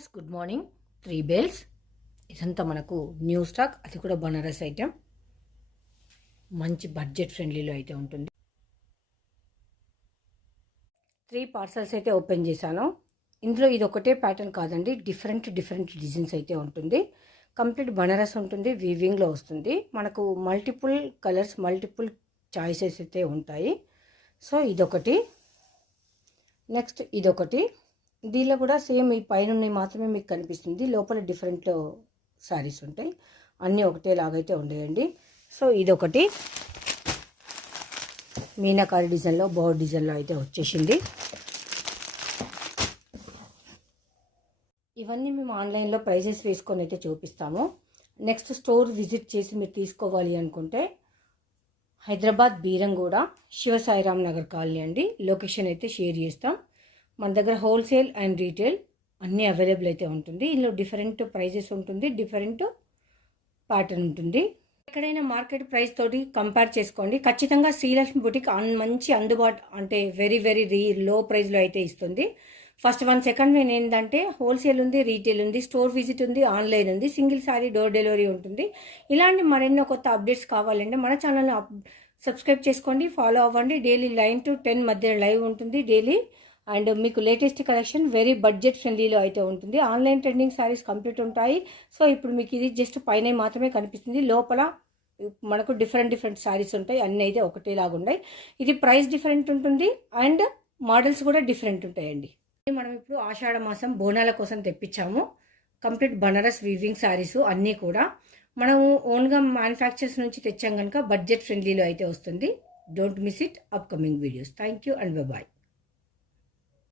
Viewers good morning. 3 bales ఇదంతా మనకు new stock, అది కూడా బనారస్ ఐటెం. మంచి బడ్జెట్ ఫ్రెండ్లీలో అయితే ఉంటుంది. 3 పార్సల్స్ అయితే ఓపెన్ చేశాను. ఇందులో ఇది ఒకటే ప్యాటర్న్ కాదండి, డిఫరెంట్ డిజైన్స్ అయితే ఉంటుంది. కంప్లీట్ బనారస్ ఉంటుంది, వీవింగ్లో వస్తుంది. మనకు మల్టిపుల్ కలర్స్, మల్టిపుల్ చాయిసెస్ అయితే ఉంటాయి. సో ఇదొకటి, నెక్స్ట్ ఇదొకటి. దీనిలో కూడా సేమ్ ఈ పైన మాత్రమే మీకు కనిపిస్తుంది, లోపల డిఫరెంట్ శారీస్ ఉంటాయి. అన్నీ ఒకటేలాగైతే ఉండేయండి. సో ఇదొకటి మీనాకారి డిజైన్లో, బోర్డ్ డిజైన్లో అయితే వచ్చేసింది. ఇవన్నీ మేము ఆన్లైన్లో ప్రైజెస్ వేసుకొని అయితే చూపిస్తాము. నెక్స్ట్ స్టోర్ విజిట్ చేసి మీరు తీసుకోవాలి అనుకుంటే హైదరాబాద్ బీరంగూడ శివ సాయిరామ్ నగర్ కాలనీ అండి. లొకేషన్ అయితే షేర్ చేస్తాం. మన దగ్గర హోల్సేల్ అండ్ రీటైల్ అన్నీ అవైలబుల్ అయితే ఉంటుంది. ఇందులో డిఫరెంట్ ప్రైజెస్ ఉంటుంది, డిఫరెంట్ ప్యాటర్న్ ఉంటుంది. ఎక్కడైనా మార్కెట్ ప్రైస్ తోటి కంపేర్ చేసుకోండి. ఖచ్చితంగా శ్రీలక్ష్మి బుటిక్ మంచి అందుబాటు, అంటే వెరీ లో ప్రైస్లో అయితే ఇస్తుంది. ఫస్ట్ 1 సెకండ్ నేను ఏంటంటే హోల్సేల్ ఉంది, రీటైల్ ఉంది, స్టోర్ విజిట్ ఉంది, ఆన్లైన్ ఉంది, సింగిల్ సారీ డోర్ డెలివరీ ఉంటుంది. ఇలాంటి మరెన్నో కొత్త అప్డేట్స్ కావాలంటే మన ఛానల్ని సబ్స్క్రైబ్ చేసుకోండి, ఫాలో అవ్వండి. డైలీ 9 to 10 మధ్య లైవ్ ఉంటుంది డైలీ. అండ్ మీకు లేటెస్ట్ కలెక్షన్ వెరీ బడ్జెట్ ఫ్రెండ్లీలో అయితే ఉంటుంది. ఆన్లైన్ ట్రెండింగ్ శారీస్ కంప్లీట్ ఉంటాయి. సో ఇప్పుడు మీకు ఇది జస్ట్ పైన మాత్రమే కనిపిస్తుంది, లోపల మనకు డిఫరెంట్ శారీస్ ఉంటాయి. అన్నీ అయితే ఒకటేలాగా ఉన్నాయి. ఇది ప్రైస్ డిఫరెంట్ ఉంటుంది అండ్ మోడల్స్ కూడా డిఫరెంట్ ఉంటాయండి. మనం ఇప్పుడు ఆషాఢ మాసం బోనాల కోసం తెప్పించాము. కంప్లీట్ బనారస్ వీవింగ్ శారీస్ అన్నీ కూడా మనము ఓన్గా మ్యానుఫ్యాక్చర్స్ నుంచి తెచ్చాం కనుక బడ్జెట్ ఫ్రెండ్లీలో అయితే వస్తుంది. Don't miss it upcoming videos. Thank you and bye.